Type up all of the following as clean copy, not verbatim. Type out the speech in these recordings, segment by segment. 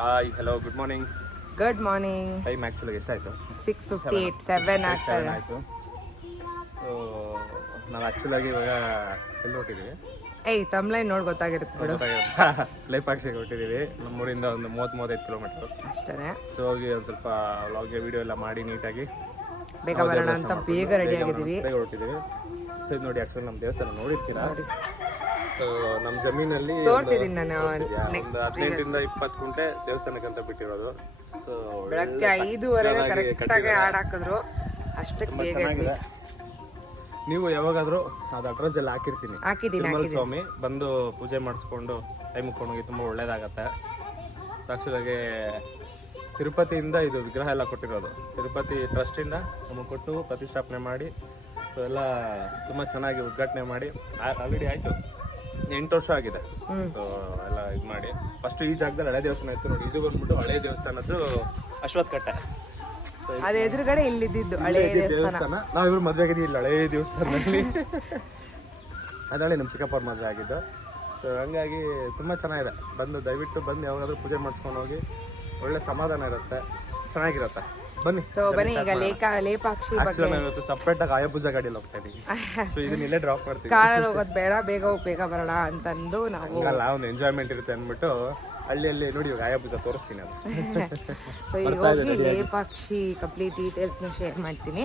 Hi hello good morning. Good morning. Time actually ಎಷ್ಟಾಯಿತು? 6:58 7 ಆಗ್ತದೆ. ಆಯಿತು. ನಾವು ಆ್ಯಕ್ಚುಲಾಗಿ ಇವಾಗ ಎಲ್ಲಿ ಹೊಟ್ಟಿದ್ದೀವಿ? ತಮ್ಲೈನ್ ನೋಡಿ ಗೊತ್ತಾಗಿರುತ್ತೆ ಬಿಡು. ಲೇಪಾಕ್ಷಿಗೆ ಹೊಟ್ಟಿದ್ದೀವಿ. ನಮ್ಮೂರಿಂದ ಒಂದು 30-35 ಕಿಲೋಮೀಟರ್ ಅಷ್ಟೇ. ಸೊ ಹೋಗಿ ಒಂದು ಸ್ವಲ್ಪ ವ್ಲಾಗ್ಗೆ ವಿಡಿಯೋ ಎಲ್ಲ ಮಾಡಿ ನೀಟಾಗಿ ಬೇಗ ಬರೋಣ ಅಂತ ಬೇಗ ರೆಡಿ ಆಗಿದ್ದೀವಿ. ಬೇಗ ಹೊಟ್ಟಿದ್ದೀವಿ. ಸೊ ಇದು ನೋಡಿ ಆ್ಯಕ್ಚುಲಿ ನಮ್ಮ ದೇವಸ್ಥಾನ ನೋಡಿರ್ತೀರಾ? ನಮ್ಮ ಜಮೀನಲ್ಲಿ ತೋರಿಸಿದ್ದೀನಿ ನಾನು. ಒಂದು 15-20 ಕುಂಟೆ ದೇವಸ್ಥಾನಕ್ಕಂತ ಬಿಟ್ಟಿರೋದು. ಸೊ ಬೆಳಗ್ಗೆ 5:15 ಕರೆಕ್ಟಾಗಿ ಹಾಡು ಹಾಕಿದ್ರು. ಅಷ್ಟಕ್ಕೆ ಬೇಗ ಚೆನ್ನಾಗಿದೆ. ನೀವು ಯಾವಾಗಾದರೂ ಅದು ಅಡ್ರೆಸ್ ಎಲ್ಲ ಹಾಕಿರ್ತೀನಿ. ಸ್ವಾಮಿ ಬಂದು ಪೂಜೆ ಮಾಡಿಸ್ಕೊಂಡು ಟೈಮ್ ಮುಕ್ಕೊಂಡೋಗಿ ತುಂಬ ಒಳ್ಳೇದಾಗತ್ತೆ. ಆ್ಯಕ್ಚುಲಾಗಿ ತಿರುಪತಿಯಿಂದ ಇದು ವಿಗ್ರಹ ಎಲ್ಲ ಕೊಟ್ಟಿರೋದು. ತಿರುಪತಿ ಟ್ರಸ್ಟಿಂದ ನಮಗೆ ಕೊಟ್ಟು ಪ್ರತಿಷ್ಠಾಪನೆ ಮಾಡಿ ಸೊ ಎಲ್ಲ ತುಂಬ ಚೆನ್ನಾಗಿ ಉದ್ಘಾಟನೆ ಮಾಡಿ ಆಲ್ರೆಡಿ ಆಯಿತು. 8 ವರ್ಷ ಆಗಿದೆ. ಸೊ ಎಲ್ಲ ಇದು ಮಾಡಿ ಫಸ್ಟ್ ಈ ಜಾಗದಲ್ಲಿ ಹಳೆ ದೇವಸ್ಥಾನ ಇತ್ತು ನೋಡಿ. ಇದು ಬಂದ್ಬಿಟ್ಟು ಹಳೆ ದೇವಸ್ಥಾನದ್ದು ಅಶ್ವತ್ಥ ಕಟ್ಟೆ. ಅದು ಎದುರುಗಡೆ ಇಲ್ಲಿದ್ದು ಹಳೆ ದೇವಸ್ಥಾನ. ನಾವಿಬ್ರು ಮದುವೆ ಆಗಿದ್ದೀವಿ ಇಲ್ಲಿ ಹಳೆ ದೇವಸ್ಥಾನದಲ್ಲಿ. ಅದರಲ್ಲಿ ನಮ್ಮ ಚಿಕ್ಕಪ್ಪವ್ರ ಮದುವೆ ಆಗಿದ್ದು. ಸೊ ಹಂಗಾಗಿ ತುಂಬ ಚೆನ್ನಾಗಿದೆ. ದಯವಿಟ್ಟು ಬಂದು ಯಾವಾಗಾದ್ರೂ ಪೂಜೆ ಮಾಡಿಸ್ಕೊಂಡು ಹೋಗಿ. ಒಳ್ಳೆ ಸಮಾಧಾನ ಇರುತ್ತೆ, ಚೆನ್ನಾಗಿರುತ್ತೆ. ಬನ್ನಿ. ಸೊ ಬನ್ನಿ ಈಗ ಲೇಪಾಕ್ಷಿ ಬಗ್ಗೆ ಇವತ್ತು ಸಪ್ರೇಟ್ ಆಗಿ ಆಯಪೂಜಾ ಗಾಡಿಯಲ್ಲಿ ಹೋಗ್ತಾ ಇದೀವಿ. ಸೊ ಇದನ್ನ ಇಲ್ಲೇ ಡ್ರಾಪ್ ಮಾಡ್ತೀವಿ. ಕಾರಲ್ಲಿ ಹೋಗೋದು ಬೇಡ, ಬೇಗ ಹೋಗಿ ಬೇಗ ಬರೋಣ ಅಂತಂದು ನಾವು ಒಂದು ಎಂಜಾಯ್ಮೆಂಟ್ ಇರುತ್ತೆ ಅಂದ್ಬಿಟ್ಟು ಅಲ್ಲಿ ನೋಡಿ ಇವಾಗ ಆಯಪೂಜಾ ತೋರಿಸ್ತೀನಿ ಅದು. ಸೊ ಈಗ ಹೋಗಿ ಲೇಪಾಕ್ಷಿ ಕಂಪ್ಲೀಟ್ ಡೀಟೇಲ್ಸ್ನ ಶೇರ್ ಮಾಡ್ತೀನಿ.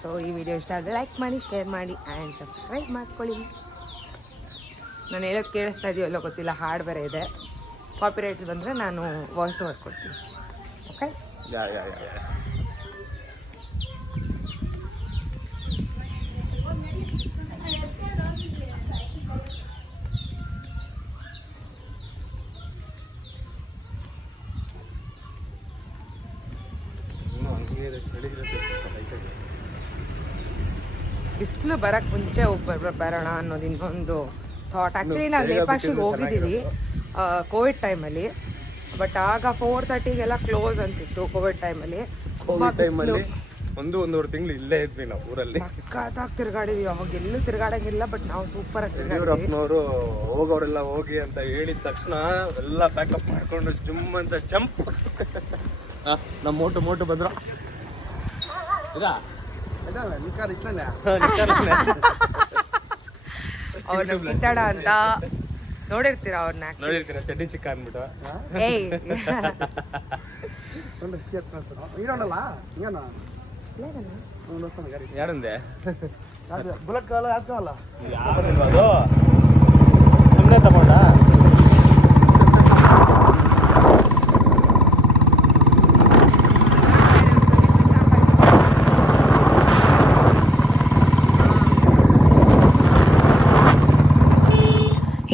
ಸೊ ಈ ವಿಡಿಯೋ ಇಷ್ಟ ಆದರೆ ಲೈಕ್ ಮಾಡಿ, ಶೇರ್ ಮಾಡಿ ಆ್ಯಂಡ್ ಸಬ್ಸ್ಕ್ರೈಬ್ ಮಾಡ್ಕೊಳ್ಳಿ. ನಾನು ಹೇಳೋದು ಕೇಳಿಸ್ತಾ ಇದೆಯಲ್ಲ ಗೊತ್ತಿಲ್ಲ, ಹಾಡು ಬೇರೆ ಇದೆ. ಕಾಪಿರೈಟ್ಸ್ ಬಂದರೆ ನಾನು ವಾಯ್ಸ್ ಓವರ್ ಕೊಡ್ತೀನಿ. ಓಕೆ. ಯಾ ಬಿಸಿಲು ಬರಕ್ಕೆ ಮುಂಚೆ ಹೋಗಿ ಬರೋಣ ಅನ್ನೋದು ಇನ್ನೊಂದು ಥಾಟ್. ಆ್ಯಕ್ಚುಲಿ ನಾವು ಲೇಪಾಕ್ಷಿಗೆ ಹೋಗಿದ್ದೀವಿ ಕೋವಿಡ್ ಟೈಮಲ್ಲಿ. ಬಟ್ ಆಗ 4:30ಗೆಲ್ಲ ಕ್ಲೋಸ್ ಅಂತಿತ್ತು ಕೋವಿಡ್ ಟೈಮಲ್ಲಿ. ಒಂದೂವರೆ ತಿಂಗಳು ಇಲ್ಲೇ ಇದ್ವಿ ನಾವು ಊರಲ್ಲಿ. ಸಖತ್ತಾಗಿ ತಿರ್ಗಾಡಿದ್ವಿ. ಅವಾಗ ಎಲ್ಲೂ ತಿರ್ಗಾಡಂಗಿಲ್ಲ, ಬಟ್ ನಾವು ಸೂಪರ್ ಆಗಿ ತಿರ್ಗಾಡಿದ್ವಿ. ಹೋಗೋರೆಲ್ಲ ಹೋಗಿ ಅಂತ ಹೇಳಿದ ತಕ್ಷಣ ಎಲ್ಲ ಪ್ಯಾಕಪ್ ಮಾಡ್ಕೊಂಡು ಜುಮ್ ಅಂತ ಜಂಪ್. ನಮ್ಮ ಮೋಟು ಬಂದ್ರು. ಅವ್ರನ್ನ ಕಿತ್ತಾಡ ಅಂತ ನೋಡಿರ್ತೀರ, ಅವ್ರನ್ನ ನೋಡಿರ್ತೀರ ಚಡ್ಡಿ ಚಿಕ್ಕ ಅಂದ್ಬಿಟ್ಟು. ಯಾರಂದೆ ಬುಲೆಟ್ ಕಾಲ ಯಾಕಲ್ಲ ಯಾರು ಸುಮ್ಮನೆ ತಗೊಂಡ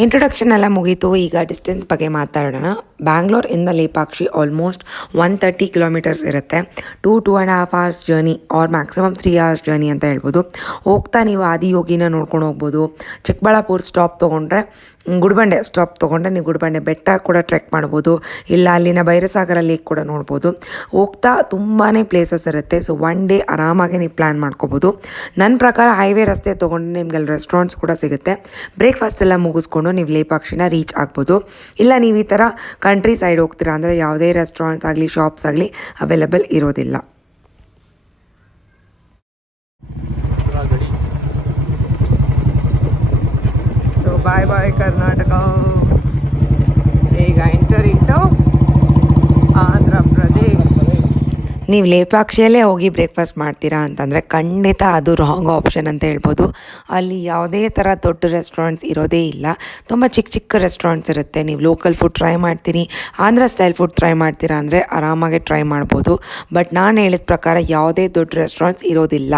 ಇಂಟ್ರೊಡಕ್ಷನ್ ಎಲ್ಲ ಮುಗೀತು. ಈಗ ಡಿಸ್ಟೆನ್ಸ್ ಬಗ್ಗೆ ಮಾತಾಡೋಣ. ಬ್ಯಾಂಗ್ಳೂರಿಂದ ಲೇಪಾಕ್ಷಿ ಆಲ್ಮೋಸ್ಟ್ 130 ಕಿಲೋಮೀಟರ್ಸ್ ಇರುತ್ತೆ. 2.5 hours journey or maximum 3 hours journey ಅಂತ ಹೇಳ್ಬೋದು. ಹೋಗ್ತಾ ನೀವು ಆದಿಯೋಗಿನ ನೋಡ್ಕೊಂಡು ಹೋಗ್ಬೋದು. ಚಿಕ್ಕಬಳ್ಳಾಪುರ ಸ್ಟಾಪ್ ತೊಗೊಂಡ್ರೆ, ಗುಡಿಬಂಡೆ ಸ್ಟಾಪ್ ತೊಗೊಂಡ್ರೆ ನೀವು ಗುಡಿಬಂಡೆ ಬೆಟ್ಟ ಕೂಡ ಟ್ರೆಕ್ ಮಾಡ್ಬೋದು. ಇಲ್ಲ ಅಲ್ಲಿನ ಭೈರಸಾಗರ ಲೇಕ್ ಕೂಡ ನೋಡ್ಬೋದು. ಹೋಗ್ತಾ ತುಂಬಾ ಪ್ಲೇಸಸ್ ಇರುತ್ತೆ. ಸೊ 1 day ಆರಾಮಾಗಿ ನೀವು ಪ್ಲ್ಯಾನ್ ಮಾಡ್ಕೋಬೋದು. ನನ್ನ ಪ್ರಕಾರ ಹೈವೇ ರಸ್ತೆ ತೊಗೊಂಡ್ರೆ ನಿಮ್ಗೆ ಅಲ್ಲಿ ರೆಸ್ಟೋರೆಂಟ್ಸ್ ಕೂಡ ಸಿಗುತ್ತೆ. ಬ್ರೇಕ್ಫಾಸ್ಟ್ ಎಲ್ಲ ಮುಗಿಸ್ಕೊಂಡು ನೀವು ಲೇಪಾಕ್ಷಿನ ರೀಚ್ ಆಗ್ಬೋದು. ಇಲ್ಲ ನೀವು ಈ ಥರ ಕಂಟ್ರಿ ಸೈಡ್ ಹೋಗ್ತೀರಾ ಅಂದರೆ ಯಾವುದೇ ರೆಸ್ಟೋರೆಂಟ್ಸ್ ಆಗಲಿ ಶಾಪ್ಸ್ ಆಗಲಿ ಅವೈಲೇಬಲ್ ಇರೋದಿಲ್ಲ. So bye Karnataka. ಈಗ ಎಂಟರ್ ಇಂಟು ಆಂಧ್ರ ಪ್ರದೇಶ್. ನೀವು ಲೇಪಾಕ್ಷಿಯಲ್ಲೇ ಹೋಗಿ ಬ್ರೇಕ್ಫಾಸ್ಟ್ ಮಾಡ್ತೀರಾ ಅಂತಂದರೆ ಖಂಡಿತ ಅದು ರಾಂಗ್ ಆಪ್ಷನ್ ಅಂತ ಹೇಳ್ಬೋದು. ಅಲ್ಲಿ ಯಾವುದೇ ಥರ ದೊಡ್ಡ ರೆಸ್ಟೋರೆಂಟ್ಸ್ ಇರೋದೇ ಇಲ್ಲ. ತುಂಬ ಚಿಕ್ಕ ರೆಸ್ಟೋರೆಂಟ್ಸ್ ಇರುತ್ತೆ. ನೀವು ಲೋಕಲ್ ಫುಡ್ ಟ್ರೈ ಮಾಡ್ತೀರಿ, ಆಂಧ್ರ ಸ್ಟೈಲ್ ಫುಡ್ ಟ್ರೈ ಮಾಡ್ತೀರಾ ಅಂದರೆ ಆರಾಮಾಗಿ ಟ್ರೈ ಮಾಡ್ಬೋದು. ಬಟ್ ನಾನು ಹೇಳಿದ ಪ್ರಕಾರ ಯಾವುದೇ ದೊಡ್ಡ ರೆಸ್ಟೋರೆಂಟ್ಸ್ ಇರೋದಿಲ್ಲ.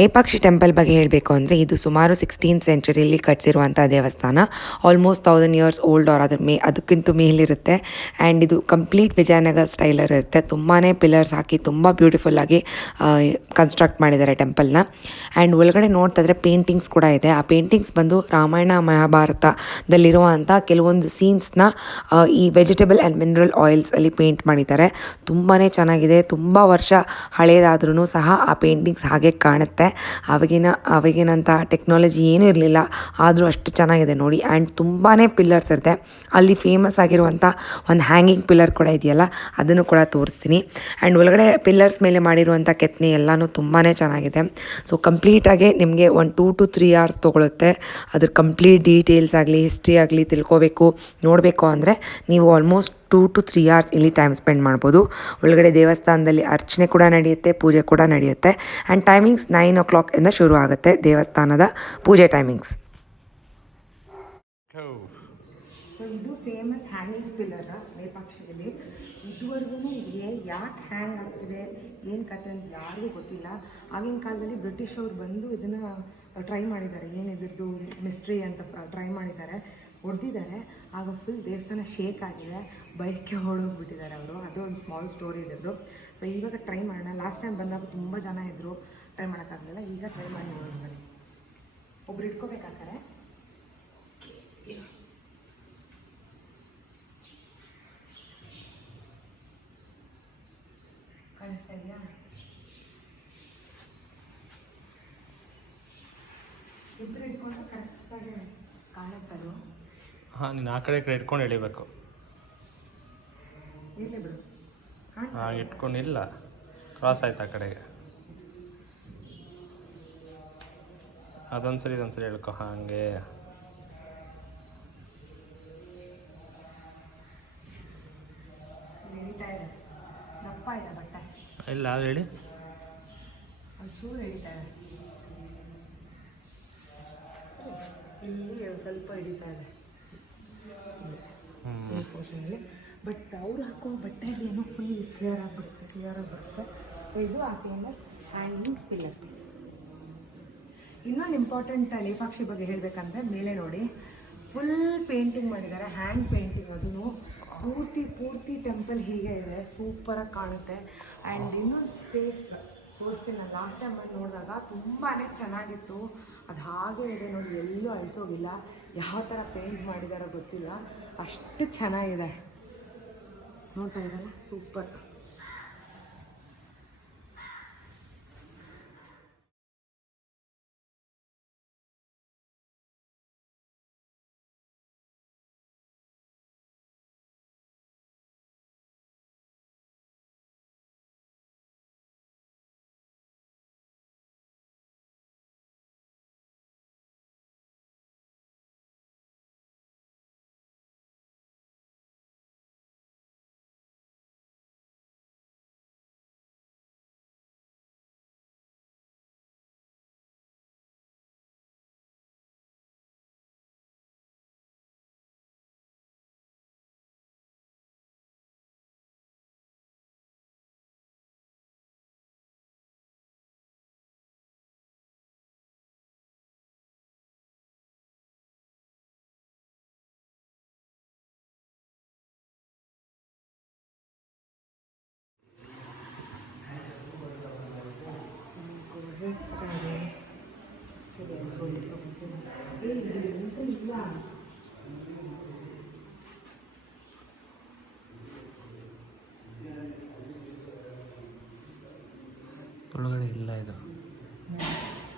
ಲೇಪಾಕ್ಷಿ ಟೆಂಪಲ್ ಬಗ್ಗೆ ಹೇಳಬೇಕು ಅಂದರೆ ಇದು ಸುಮಾರು 16th ಸೆಂಚುರಿಯಲ್ಲಿ ಕಟ್ಟಿಸಿರುವಂಥ ದೇವಸ್ಥಾನ. ಆಲ್ಮೋಸ್ಟ್ 1000 ಇಯರ್ಸ್ ಓಲ್ಡ್ ಆರ್ ಅದಕ್ಕಿಂತ ಮೇಲಿರುತ್ತೆ. ಆ್ಯಂಡ್ ಇದು ಕಂಪ್ಲೀಟ್ ವಿಜಯನಗರ ಸ್ಟೈಲರ್ ಇರುತ್ತೆ. ತುಂಬಾ ಪಿಲ್ಲರ್ಸ್ ಹಾಕಿ ತುಂಬ ಬ್ಯೂಟಿಫುಲ್ಲಾಗಿ ಕನ್ಸ್ಟ್ರಕ್ಟ್ ಮಾಡಿದ್ದಾರೆ ಟೆಂಪಲ್ನ. ಆ್ಯಂಡ್ ಒಳಗಡೆ ನೋಡ್ತಾ ಇದ್ರೆ ಪೇಂಟಿಂಗ್ಸ್ ಕೂಡ ಇದೆ. ಆ ಪೇಂಟಿಂಗ್ಸ್ ಬಂದು ರಾಮಾಯಣ ಮಹಾಭಾರತದಲ್ಲಿರುವಂಥ ಕೆಲವೊಂದು ಸೀನ್ಸ್ನ ಈ ವೆಜಿಟೇಬಲ್ ಆ್ಯಂಡ್ ಮಿನರಲ್ ಆಯಿಲ್ಸಲ್ಲಿ ಪೇಂಟ್ ಮಾಡಿದ್ದಾರೆ. ತುಂಬಾ ಚೆನ್ನಾಗಿದೆ. ತುಂಬ ವರ್ಷ ಹಳೇದಾದ್ರೂ ಸಹ ಆ ಪೇಂಟಿಂಗ್ಸ್ ಹಾಗೆ ಕಾಣುತ್ತೆ. ಅವಾಗಿನಂಥ ಟೆಕ್ನಾಲಜಿ ಏನೂ ಇರಲಿಲ್ಲ, ಆದರೂ ಅಷ್ಟು ಚೆನ್ನಾಗಿದೆ ನೋಡಿ. ಆ್ಯಂಡ್ ತುಂಬಾ ಪಿಲ್ಲರ್ಸ್ ಇರುತ್ತೆ. ಅಲ್ಲಿ ಫೇಮಸ್ ಆಗಿರುವಂಥ ಒಂದು ಹ್ಯಾಂಗಿಂಗ್ ಪಿಲ್ಲರ್ ಕೂಡ ಇದೆಯಲ್ಲ, ಅದನ್ನು ಕೂಡ ತೋರಿಸ್ತೀನಿ. ಆ್ಯಂಡ್ ಒಳಗಡೆ ಪಿಲ್ಲರ್ಸ್ ಮೇಲೆ ಮಾಡಿರುವಂಥ ಕೆತ್ತನೆ ಎಲ್ಲನೂ ತುಂಬಾ ಚೆನ್ನಾಗಿದೆ. ಸೊ ಕಂಪ್ಲೀಟಾಗಿ ನಿಮಗೆ ಒಂದು 2 to 3 hours ತೊಗೊಳುತ್ತೆ. ಅದ್ರ ಕಂಪ್ಲೀಟ್ ಡೀಟೇಲ್ಸ್ ಆಗಲಿ ಹಿಸ್ಟ್ರಿ ಆಗಲಿ ತಿಳ್ಕೋಬೇಕು ನೋಡಬೇಕು ಅಂದರೆ ನೀವು ಆಲ್ಮೋಸ್ಟ್ 2 to 3 hours ಇಲ್ಲಿ ಟೈಮ್ ಸ್ಪೆಂಡ್ ಮಾಡ್ಬೋದು. ಒಳಗಡೆ ದೇವಸ್ಥಾನದಲ್ಲಿ ಅರ್ಚನೆ ಕೂಡ ನಡೆಯುತ್ತೆ, ಪೂಜೆ ಕೂಡ ನಡೆಯುತ್ತೆ. ಆ್ಯಂಡ್ ಟೈಮಿಂಗ್ಸ್ 9 o'clock ಇಂದ ಶುರು ಆಗುತ್ತೆ ದೇವಸ್ಥಾನದ ಪೂಜೆ ಟೈಮಿಂಗ್ಸ್. ಸೊ ಇದು ಫೇಮಸ್ ಹ್ಯಾಂಗಿಂಗ್ ಪಿಲ್ಲರ್ ಲೇಪಾಕ್ಷಿಯಲ್ಲಿ. ಇದುವರೆಗೂ ಇದೆ ಯಾಕೆ ಹ್ಯಾಂಗ್ ಆಗ್ತಿದೆ ಏನು ಕತೆ ಅಂತ ಯಾರಿಗೂ ಗೊತ್ತಿಲ್ಲ. ಆಗಿನ ಕಾಲದಲ್ಲಿ ಬ್ರಿಟಿಷ್ ಅವ್ರು ಬಂದು ಇದನ್ನು ಟ್ರೈ ಮಾಡಿದ್ದಾರೆ, ಏನಿದ್ರದ್ದು ಮಿಸ್ಟ್ರಿ ಅಂತ ಟ್ರೈ ಮಾಡಿದ್ದಾರೆ, ಹೊಡೆದಿದ್ದಾರೆ. ಆಗ ಫುಲ್ ದೇವಸ್ಥಾನ ಶೇಕ್ ಆಗಿದೆ, ಬೈಕ್ಗೆ ಓಡೋಗ್ಬಿಟ್ಟಿದ್ದಾರೆ ಅವರು. ಅದು ಒಂದು ಸ್ಮಾಲ್ ಸ್ಟೋರಿ ಇದ್ರದ್ದು. ಸೊ ಇವಾಗ ಟ್ರೈ ಮಾಡೋಣ. ಲಾಸ್ಟ್ ಟೈಮ್ ಬಂದಾಗ ತುಂಬ ಜನ ಇದ್ದರು, ಟ್ರೈ ಮಾಡೋಕ್ಕಾಗಲಿಲ್ಲ. ಈಗ ಟ್ರೈ ಮಾಡಿ ನೋಡಿದ್ವಿ. ಒಬ್ರು ಇಟ್ಕೋಬೇಕಾದ್ರೆ ಕಾಣಿಸ್ತಾ ಇದೆಯಾ? ಇಬ್ಬರು ಇಟ್ಕೊಂಡು ಕರೆಕ್ಟಾಗಿ ಕಾಣುತ್ತದು. ಹಾಂ, ನೀನು ಆ ಕಡೆ ಇಟ್ಕೊಂಡು ಎಳಿಬೇಕು. ಇರಲಿ ಬಿಡು. ಹಾಂ, ಇಟ್ಕೊಂಡಿಲ್ಲ, ಕ್ರಾಸ್ ಆಯ್ತು ಆ ಕಡೆಗೆ. ಅದೊಂದ್ಸರಿ ಇದೊಂದ್ಸರಿ ಹೇಳ್ಕೊ. ಹಾಗೆ ಎಳಿತಾ ಇದೆ, ದಪ್ಪ ಇದೆ ಬಟ್ಟೆ. ಇಲ್ಲ ಅದು ಹೇಳಿ, ಒಂಚೂರು ಎಳಿತಾ ಇದೆ. ಇಲ್ಲಿ ಸ್ವಲ್ಪ ಹಿಡಿತಾ ಇದೆ ಈ ಪೋರ್ಷನಲ್ಲಿ. ಬಟ್ ಅವ್ರು ಹಾಕೋ ಬಟ್ಟೆಯಲ್ಲಿ ಏನೋ ಫುಲ್ ಕ್ಲಿಯರ್ ಆಗಿ ಬರುತ್ತೆ. ಸೊ ಇದು ಆ ಫೇಮಸ್ ಹ್ಯಾಂಗಿಂಗ್ ಪಿಲ್ಲರ್. ಇನ್ನೊಂದು ಇಂಪಾರ್ಟೆಂಟ್ ಲೇಪಾಕ್ಷಿ ಬಗ್ಗೆ ಹೇಳಬೇಕಂದ್ರೆ ಮೇಲೆ ನೋಡಿ ಫುಲ್ ಪೇಂಟಿಂಗ್ ಮಾಡಿದ್ದಾರೆ, ಹ್ಯಾಂಡ್ ಪೇಂಟಿಂಗ್. ಅದನ್ನು ಪೂರ್ತಿ ಟೆಂಪಲ್ ಹೀಗೆ ಇದೆ, ಸೂಪರಾಗಿ ಕಾಣುತ್ತೆ. ಆ್ಯಂಡ್ ಇನ್ನೊಂದು ಸ್ಪೇಸ್ ತೋರಿಸ್ತೀನಿ. ನಾನು ಲಾಸ್ಟ್ ಟೈಮ್ ಬಂದು ನೋಡಿದಾಗ ತುಂಬಾ ಚೆನ್ನಾಗಿತ್ತು. ಅದು ಹಾಗೆ ಇದೆ ನೋಡಿ, ಎಲ್ಲೂ ಅಳಿಸೋಗಿಲ್ಲ. ಯಾವ ಥರ ಪೇಂಟ್ ಮಾಡಿದಾರೋ ಗೊತ್ತಿಲ್ಲ, ಅಷ್ಟು ಚೆನ್ನಾಗಿದೆ. ನೋಡ್ತಾ ಇದ್ದಾನೆ, ಸೂಪರ್. ಒಳಗಡೆ ಇಲ್ಲ ಇದು.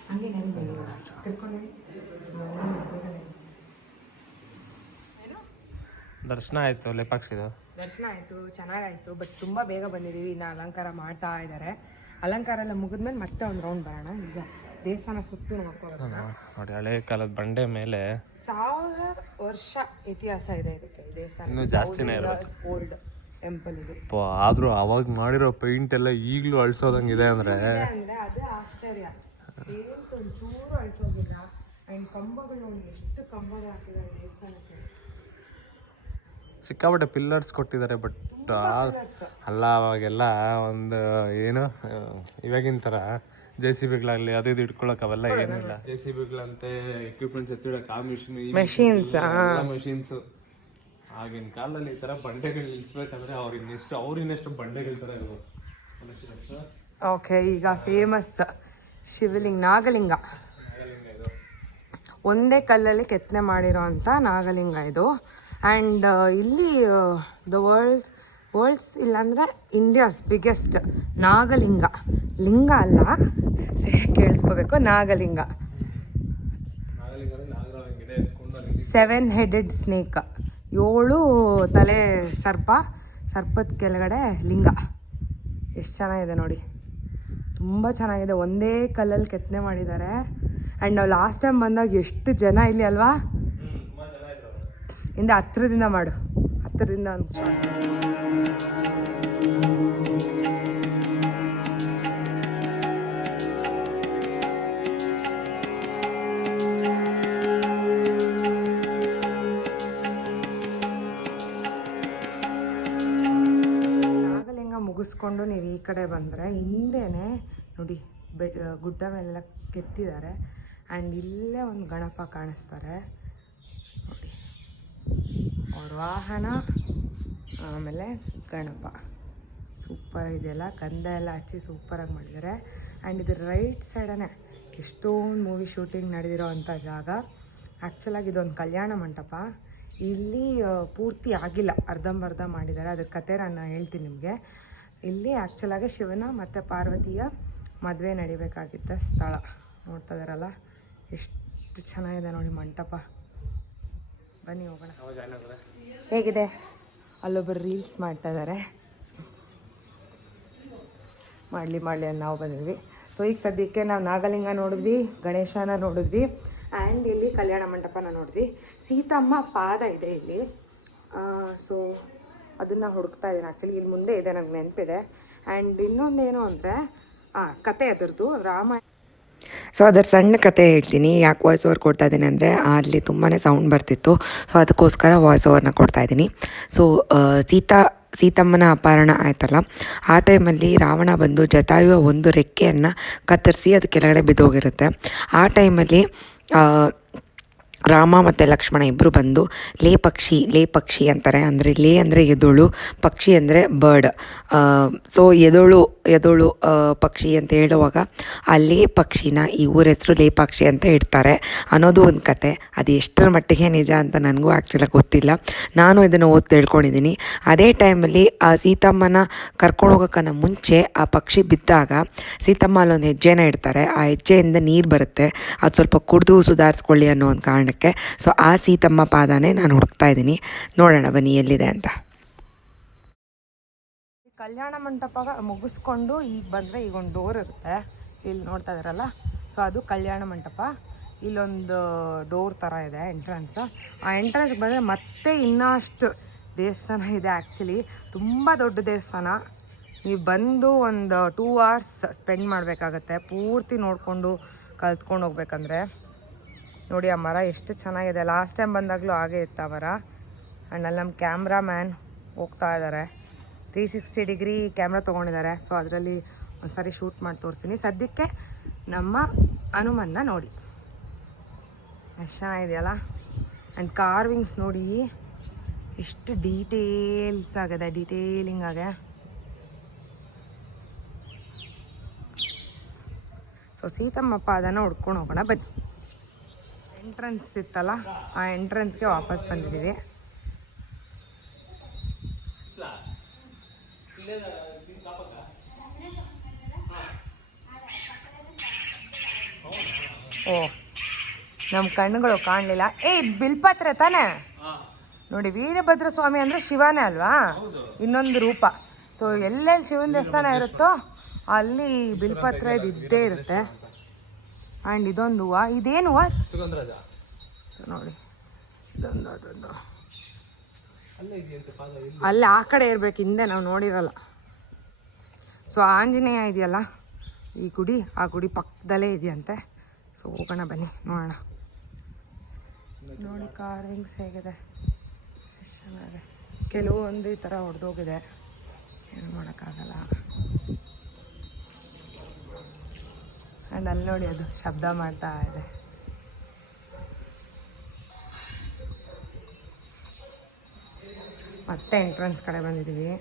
ಹಂಗೆ ತಿಳ್ಕೊಂಡು ದರ್ಶನ ಆಯಿತು ಲೇಪಾಕ್ಷಿದು. ದರ್ಶನ ಆಯಿತು, ಚೆನ್ನಾಗಾಯಿತು. ಬಟ್ ತುಂಬ ಬೇಗ ಬಂದಿದ್ದೀವಿ. ಇನ್ನು ಅಲಂಕಾರ ಮಾಡ್ತಾ ಇದ್ದಾರೆ. ಅಲಂಕಾರ ಎಲ್ಲ ಮುಗಿದ್ಮೇಲೆ ಮತ್ತೆ ಒಂದು ರೌಂಡ್ ಬರೋಣ. ಈಗ ದೇವಸ್ಥಾನ ಸುತ್ತು ನೋಡ್ಕೊಂಡು ನೋಡಿ, ಹಳೆ ಕಾಲದ ಬಂಡೆ ಮೇಲೆ 1000 ವರ್ಷ ಇತಿಹಾಸ ಇದೆ ಇದಕ್ಕೆ. ಈ ದೇವಸ್ಥಾನ ಇನ್ನೂ ಜಾಸ್ತಿನೇ ಇರೋದು. ಓಲ್ಡ್ ಟೆಂಪಲ್ ಇದು. ಆದರೂ ಅವಾಗ ಮಾಡಿರೋ ಪೇಂಟ್ ಎಲ್ಲ ಈಗಲೂ ಅಳಿಸೋದಂಗಿದೆ ಅಂದರೆ ಅದೇ ಆಶ್ಚರ್ಯ. ಪೇಂಟ್ ಒಂಚೂರು ಅಳಿಸೋದಿಲ್ಲ. ಆ್ಯಂಡ್ ಕಂಬಗಳು ನೋಡಿ, ಎಷ್ಟು ಕಂಬಗಳು ಹಾಕಿದ್ದಾರೆ ದೇವಸ್ಥಾನಕ್ಕೆ. ಸಿಕ್ಕಾಪಟ್ಟೆ ಪಿಲ್ಲರ್ಸ್ ಕೊಟ್ಟಿದ್ದಾರೆ. ಬಟ್ ಅಲ್ಲ ಅವಾಗೆಲ್ಲ ಒಂದು ಏನು ಇವಾಗಿನ ಥರ JCBಗಳಾಗಲಿ ಅದು ಇದು ಇಟ್ಕೊಳಕ್ ಅವೆಲ್ಲ ಏನಿಲ್ಲ. JCBಗಳಂತೆ ಎಕ್ವಿಪ್ಮೆಂಟ್ಸ್ ಎತ್ತಿಡಕ್ಕೆ ಆ ಮೆಷಿನ್ಸ್ ಆಗಿನ ಕಾಲದಲ್ಲಿ ಈ ಥರ ಬಂಡೆಗಳು ನಿಲ್ಲಿಸ್ಬೇಕಂದ್ರೆ ಅವ್ರು ಇನ್ನೆಷ್ಟು ಬಂಡೆಗಳ ಥರ ಇರ್ಬೋದು. ಓಕೆ, ಈಗ ಫೇಮಸ್ ಶಿವಲಿಂಗ ನಾಗಲಿಂಗ, ಒಂದೇ ಕಲ್ಲಲ್ಲಿ ಕೆತ್ತನೆ ಮಾಡಿರೋ ಅಂಥ ನಾಗಲಿಂಗ ಇದು. ಆ್ಯಂಡ್ ಇಲ್ಲಿ ದ ವರ್ಲ್ಡ್ಸ್ ಇಲ್ಲಾಂದರೆ ಇಂಡಿಯಾಸ್ ಬಿಗ್ಗೆಸ್ಟ್ ನಾಗಲಿಂಗ, ಲಿಂಗ ಅಲ್ಲ ಕೇಳಿಸ್ಕೋಬೇಕು, ನಾಗಲಿಂಗ. 7 ಹೆಡೆಡ್ ಸ್ನೇಕ್, 7 ತಲೆ ಸರ್ಪದ ಕೆಳಗಡೆ ಲಿಂಗ. ಎಷ್ಟು ಚೆನ್ನಾಗಿದೆ ನೋಡಿ, ತುಂಬ ಚೆನ್ನಾಗಿದೆ. ಒಂದೇ ಕಲ್ಲಲ್ಲಿ ಕೆತ್ತನೆ ಮಾಡಿದ್ದಾರೆ. ಆ್ಯಂಡ್ ನಾವು ಲಾಸ್ಟ್ ಟೈಮ್ ಬಂದಾಗ ಎಷ್ಟು ಜನ ಇಲ್ಲಿ ಅಲ್ವಾ. ಹಿಂದೆ ಹತ್ತಿರದಿಂದ ಮಾಡು, ಹತ್ತಿರದಿಂದ ನಾಗಲಿಂಗ ಮುಗಿಸ್ಕೊಂಡು ನೀವು ಈ ಕಡೆ ಬಂದರೆ ಹಿಂದೆನೇ ನೋಡಿ ಗುಡ್ಡ ಮೇಲೆಲ್ಲ ಕೆತ್ತಿದ್ದಾರೆ. ಆ್ಯಂಡ್ ಇಲ್ಲೇ ಒಂದು ಗಣಪ ಕಾಣಿಸ್ತಾರೆ ನೋಡಿ, ಅವ್ರ ವಾಹನ, ಆಮೇಲೆ ಗಣಪ. ಸೂಪರ್ ಇದೆಯಲ್ಲ, ಗಂಧ ಎಲ್ಲ ಹಚ್ಚಿ ಸೂಪರಾಗಿ ಮಾಡಿದ್ದಾರೆ. ಆ್ಯಂಡ್ ಇದು ರೈಟ್ ಸೈಡೇ ಎಷ್ಟೊಂದು ಮೂವಿ ಶೂಟಿಂಗ್ ನಡೆದಿರೋ ಅಂಥ ಜಾಗ. ಆ್ಯಕ್ಚುಲಾಗಿ ಇದೊಂದು ಕಲ್ಯಾಣ ಮಂಟಪ. ಇಲ್ಲಿ ಪೂರ್ತಿ ಆಗಿಲ್ಲ, ಅರ್ಧಂಬರ್ಧ ಮಾಡಿದ್ದಾರೆ. ಅದ್ರ ಕತೆ ನಾನು ಹೇಳ್ತೀನಿ ನಿಮಗೆ. ಇಲ್ಲಿ ಆ್ಯಕ್ಚುಲಾಗಿ ಶಿವನ ಮತ್ತು ಪಾರ್ವತಿಯ ಮದುವೆ ನಡಿಬೇಕಾಗಿದ್ದ ಸ್ಥಳ. ನೋಡ್ತಾ ಇದ್ದಾರಲ್ಲ ಎಷ್ಟು ಚೆನ್ನಾಗಿದೆ ನೋಡಿ ಮಂಟಪ. ಬನ್ನಿ ಹೋಗೋಣ. ಹೇಗಿದೆ? ಅಲ್ಲೊಬ್ಬರು ರೀಲ್ಸ್ ಮಾಡ್ತಾ ಇದ್ದಾರೆ. ಮಾಡಲಿ ಅಂತ ನಾವು ಬಂದಿದ್ವಿ. ಸೊ ಈಗ ಸದ್ಯಕ್ಕೆ ನಾವು ನಾಗಲಿಂಗ ನೋಡಿದ್ವಿ, ಗಣೇಶನ ನೋಡಿದ್ವಿ, ಆ್ಯಂಡ್ ಇಲ್ಲಿ ಕಲ್ಯಾಣ ಮಂಟಪನ ನೋಡಿದ್ವಿ. ಸೀತಮ್ಮ ಪಾದ ಇದೆ ಇಲ್ಲಿ. ಸೊ ಅದನ್ನು ಹುಡುಕ್ತಾ ಇದ್ದೀನಿ. ಆ್ಯಕ್ಚುಲಿ ಇಲ್ಲಿ ಮುಂದೆ ಇದೆ, ನನಗೆ ನೆನಪಿದೆ. ಆ್ಯಂಡ್ ಇನ್ನೊಂದೇನು ಅಂದರೆ ಕತೆ ಅದರದ್ದು ರಾಮಾಯಣ. ಸೊ ಅದರ ಸಣ್ಣ ಕತೆ ಹೇಳ್ತೀನಿ. ಯಾಕೆ ವಾಯ್ಸ್ ಓವರ್ ಕೊಡ್ತಾ ಇದ್ದೀನಿ ಅಂದರೆ ಅಲ್ಲಿ ತುಂಬಾ ಸೌಂಡ್ ಬರ್ತಿತ್ತು. ಸೊ ಅದಕ್ಕೋಸ್ಕರ ವಾಯ್ಸ್ ಓವರ್ನ ಕೊಡ್ತಾ ಇದ್ದೀನಿ. ಸೊ ಸೀತಮ್ಮನ ಅಪಹರಣ ಆಯ್ತಲ್ಲ, ಆ ಟೈಮಲ್ಲಿ ರಾವಣ ಬಂದು ಜಟಾಯುವ ಒಂದು ರೆಕ್ಕೆಯನ್ನು ಕತ್ತರಿಸಿ ಅದು ಕೆಳಗಡೆ ಬಿದ್ದೋಗಿರುತ್ತೆ. ಆ ಟೈಮಲ್ಲಿ ರಾಮ ಮತ್ತು ಲಕ್ಷ್ಮಣ ಇಬ್ಬರು ಬಂದು ಲೇ ಪಕ್ಷಿ ಅಂತಾರೆ. ಅಂದರೆ ಲೇ ಅಂದರೆ ಎದೋಳು, ಪಕ್ಷಿ ಅಂದರೆ ಬರ್ಡ್. ಸೊ ಎದೋಳು ಪಕ್ಷಿ ಅಂತ ಹೇಳುವಾಗ ಆ ಲೇ ಪಕ್ಷಿನ ಈ ಊರ ಹೆಸರು ಲೇಪಾಕ್ಷಿ ಅಂತ ಇಡ್ತಾರೆ ಅನ್ನೋದು ಒಂದು ಕತೆ. ಅದು ಎಷ್ಟರ ಮಟ್ಟಿಗೆ ನಿಜ ಅಂತ ನನಗೂ ಆ್ಯಕ್ಚುಲಾಗಿ ಗೊತ್ತಿಲ್ಲ. ನಾನು ಇದನ್ನು ಓದಿ ತಿಳ್ಕೊಂಡಿದ್ದೀನಿ. ಅದೇ ಟೈಮಲ್ಲಿ ಆ ಸೀತಮ್ಮನ ಕರ್ಕೊಂಡು ಹೋಗೋಕ್ಕನ್ನ ಮುಂಚೆ ಆ ಪಕ್ಷಿ ಬಿದ್ದಾಗ ಸೀತಮ್ಮ ಅಲ್ಲೊಂದು ಹೆಜ್ಜೆನ ಇಡ್ತಾರೆ. ಆ ಹೆಜ್ಜೆಯಿಂದ ನೀರು ಬರುತ್ತೆ, ಅದು ಸ್ವಲ್ಪ ಕುಡಿದು ಸುಧಾರಿಸ್ಕೊಳ್ಳಿ ಅನ್ನೋ ಒಂದು ಕಾರಣಕ್ಕೆ. ಸೊ ಆ ಸೀತಮ್ಮ ಪಾದನೇ ನಾನು ಹುಡುಕ್ತಾ ಇದ್ದೀನಿ. ನೋಡೋಣ ಬನ್ನಿ ಎಲ್ಲಿದೆ ಅಂತ. ಕಲ್ಯಾಣ ಮಂಟಪ ಮುಗಿಸ್ಕೊಂಡು ಈಗ ಬಂದರೆ ಈಗ ಒಂದು ಡೋರ್ ಇರುತ್ತೆ, ಇಲ್ಲಿ ನೋಡ್ತಾ ಇದ್ದಾರಲ್ಲ. ಸೊ ಅದು ಕಲ್ಯಾಣ ಮಂಟಪ. ಇಲ್ಲೊಂದು ಡೋರ್ ಥರ ಇದೆ ಎಂಟ್ರೆನ್ಸ್. ಆ ಎಂಟ್ರೆನ್ಸ್ಗೆ ಬಂದರೆ ಮತ್ತೆ ಇನ್ನಷ್ಟು ದೇವಸ್ಥಾನ ಇದೆ. ಆ್ಯಕ್ಚುಲಿ ತುಂಬ ದೊಡ್ಡ ದೇವಸ್ಥಾನ. ನೀವು ಬಂದು ಒಂದು 2 hours ಸ್ಪೆಂಡ್ ಮಾಡಬೇಕಾಗತ್ತೆ ಪೂರ್ತಿ ನೋಡಿಕೊಂಡು ಕಲ್ತ್ಕೊಂಡು ಹೋಗ್ಬೇಕಂದ್ರೆ. ನೋಡಿ ಆ ಮರ ಎಷ್ಟು ಚೆನ್ನಾಗಿದೆ. ಲಾಸ್ಟ್ ಟೈಮ್ ಬಂದಾಗಲೂ ಹಾಗೇ ಇತ್ತು ಆ ಮರ. ಆ್ಯಂಡ್ ಅಲ್ಲಿ ನಮ್ಮ ಕ್ಯಾಮ್ರಾ ಮ್ಯಾನ್ ಹೋಗ್ತಾ ಇದ್ದಾರೆ, 360 ಡಿಗ್ರಿ ಕ್ಯಾಮ್ರಾ ತೊಗೊಂಡಿದ್ದಾರೆ. ಸೊ ಅದರಲ್ಲಿ ಒಂದು ಸಾರಿ ಶೂಟ್ ಮಾಡಿ ತೋರಿಸ್ತೀನಿ. ಸದ್ಯಕ್ಕೆ ನಮ್ಮ ಹನುಮನ್ನ ನೋಡಿ ಎಷ್ಟು ಚೆನ್ನಾಗಿದೆಯಲ್ಲ. ಆ್ಯಂಡ್ ಕಾರ್ವಿಂಗ್ಸ್ ನೋಡಿ ಎಷ್ಟು ಡೀಟೇಲ್ಸ್ ಆಗಿದೆ, ಡೀಟೇಲಿಂಗ್ ಆಗಿದೆ. ಸೊ ಸೀತಮ್ಮಪ್ಪ ಅದನ್ನು ಹುಡ್ಕೊಂಡು ಹೋಗೋಣ ಬನ್ನಿ. ಎಂಟ್ರೆನ್ಸ್ ಇತ್ತಲ್ಲ, ಆ ಎಂಟ್ರೆನ್ಸ್ಗೆ ವಾಪಸ್ ಬಂದಿದ್ದೀವಿ. ಓ ನಮ್ಮ ಕಣ್ಣುಗಳು ಕಾಣಲಿಲ್ಲ. ಇದು ಬಿಲ್ಪತ್ರೆ ತಾನೇ ನೋಡಿ. ವೀರಭದ್ರ ಸ್ವಾಮಿ ಅಂದರೆ ಶಿವನೇ ಅಲ್ವಾ, ಇನ್ನೊಂದು ರೂಪ. ಸೊ ಎಲ್ಲೆಲ್ಲಿ ಶಿವನ ದೇವಸ್ಥಾನ ಇರುತ್ತೋ ಅಲ್ಲಿ ಬಿಲ್ಪತ್ರೆ ಇದ್ದೇ ಇರುತ್ತೆ. ಆ್ಯಂಡ್ ಇದೊಂದು ಹೂವು, ಇದೇನು ಹೂವು? ಸೊ ನೋಡಿ ಇದೊಂದು ಅದೊಂದು ಅಲ್ಲಿ ಆ ಕಡೆ ಇರ್ಬೇಕು, ಹಿಂದೆ ನಾವು ನೋಡಿರಲ್ಲ. ಸೊ ಆಂಜನೇಯ ಇದೆಯಲ್ಲ ಈ ಗುಡಿ, ಆ ಗುಡಿ ಪಕ್ಕದಲ್ಲೇ ಇದೆಯಂತೆ. ಸೊ ಹೋಗೋಣ ಬನ್ನಿ ನೋಡೋಣ. ನೋಡಿ ಕಾರ್ವಿಂಗ್ಸ್ ಹೇಗಿದೆ, ಎಷ್ಟು ಚೆನ್ನಾಗಿದೆ. ಕೆಲವೊಂದು ಈ ಥರ ಹೊಡೆದೋಗಿದೆ, ಏನು ಮಾಡೋಕ್ಕಾಗಲ್ಲ. ಆ್ಯಂಡ್ ಅಲ್ಲಿ ನೋಡಿ ಅದು ಶಬ್ದ ಮಾಡ್ತಾ ಇದೆ. ಮತ್ತೆ ಎಂಟ್ರೆನ್ಸ್ ಕಡೆ ಬಂದಿದ್ದೀವಿ.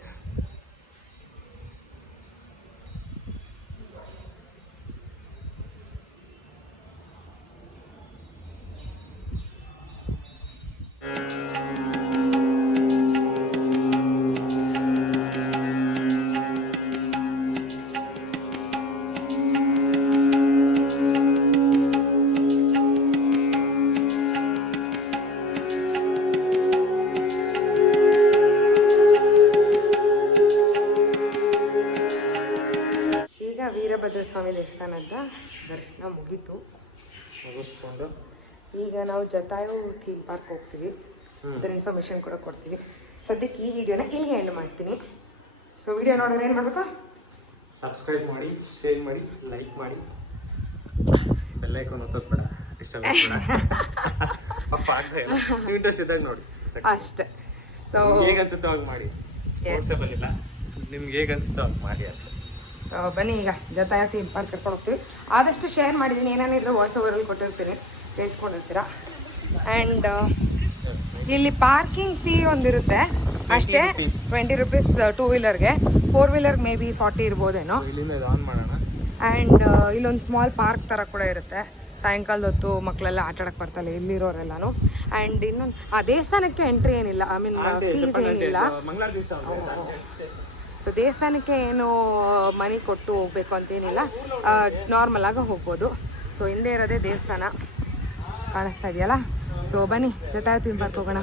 ವೀರಭದ್ರ ಸ್ವಾಮಿ ದೇವಸ್ಥಾನದ ದರ್ಶನ ಮುಗೀತು. ಮುಗಿಸ್ಕೊಂಡು ಈಗ ನಾವು ಜತಾಯು ಥೀಮ್ ಪಾರ್ಕ್ ಹೋಗ್ತೀವಿ. ಅದರ ಇನ್ಫಾರ್ಮೇಷನ್ ಕೂಡ ಕೊಡ್ತೀವಿ. ಸದ್ಯಕ್ಕೆ ಈ ವಿಡಿಯೋನ ಇಲ್ಲಿಗೆ ಎಂಡ್ ಮಾಡ್ತೀನಿ. ಸೊ ವಿಡಿಯೋ ನೋಡಿದ್ರೆ ಏನು ಮಾಡಬೇಕು? ಸಬ್ಸ್ಕ್ರೈಬ್ ಮಾಡಿ, ಶೇರ್ ಮಾಡಿ, ಲೈಕ್ ಮಾಡಿ, ಬೆಲ್ ಐಕಾನ್ ಒತ್ತೋದು ಬೇಡ, ಡಿಸ್ಟರ್ಬ್ ಬೇಡ. ಅಪ್ಪ ಆಗ್ತಾ ಇಲ್ಲ, ನೀವು ಇಂಟ್ರೆಸ್ಟ್ ಇದ್ದಾಗ ನೋಡಿ ಅಷ್ಟೇ. ಸೊ ಹೇಗೆ ಅನ್ಸುತ್ತೋ ಹಾಗೆ ಮಾಡಿ, ಪಾಸಿಬಲ್ ಇಲ್ಲ, ನಿಮ್ಗೆ ಹೇಗೆ ಅನ್ಸುತ್ತೋ ಹಾಗೆ ಮಾಡಿ ಅಷ್ಟೇ. ಬನ್ನಿ ಈಗ ಜತಾಯ ಥೀಮ್ ಪಾರ್ಕ್ ಕರ್ಕೊಂಡು ಹೋಗ್ತೀವಿ. ಆದಷ್ಟು ಶೇರ್ ಮಾಡಿದ್ದೀನಿ, ಏನೇನಿದ್ರು ವಾಯ್ಸ್ ಓವರಲ್ಲಿ ಕೊಟ್ಟಿರ್ತೀನಿ, ಕೇಳಿಸ್ಕೊಂಡಿರ್ತೀರ. ಆ್ಯಂಡ್ ಇಲ್ಲಿ ಪಾರ್ಕಿಂಗ್ ಫೀ ಒಂದಿರುತ್ತೆ ಅಷ್ಟೇ, 20 ರೂಪೀಸ್ 2 ವೀಲರ್ಗೆ. 4 wheeler may be 40 ಇರ್ಬೋದೇನೋ. ಇಲ್ಲಿಂದ ಆನ್ ಮಾಡೋಣ. ಆ್ಯಂಡ್ ಇಲ್ಲೊಂದು ಸ್ಮಾಲ್ ಪಾರ್ಕ್ ಥರ ಕೂಡ ಇರುತ್ತೆ. ಸಾಯಂಕಾಲದ ಹೊತ್ತು ಮಕ್ಕಳೆಲ್ಲ ಆಟ ಆಡಕ್ಕೆ ಬರ್ತಾರೆ ಇಲ್ಲಿರೋರೆಲ್ಲಾನು. ಆ್ಯಂಡ್ ಇನ್ನೊಂದು ಆ ದೇವಸ್ಥಾನಕ್ಕೆ ಎಂಟ್ರಿ ಏನಿಲ್ಲ, ಐ ಮೀನ್ ಫೀಸ್ ಏನಿಲ್ಲ. ಮಂಗಳವಾರ ದಿವಸ ಸೊ ದೇವಸ್ಥಾನಕ್ಕೆ ಏನು ಮನಿ ಕೊಟ್ಟು ಹೋಗ್ಬೇಕು ಅಂತೇನಿಲ್ಲ, ನಾರ್ಮಲ್ ಆಗಿ ಹೋಗ್ಬೋದು. ಸೊ ಹಿಂದೆ ಇರೋದೇ ದೇವಸ್ಥಾನ ಕಾಣಿಸ್ತಾ ಇದೆಯಲ್ಲ. ಸೊ ಬನ್ನಿ ಜೊತೆ ಥೀಮ್ ಪಾರ್ಕ್ ಹೋಗೋಣ.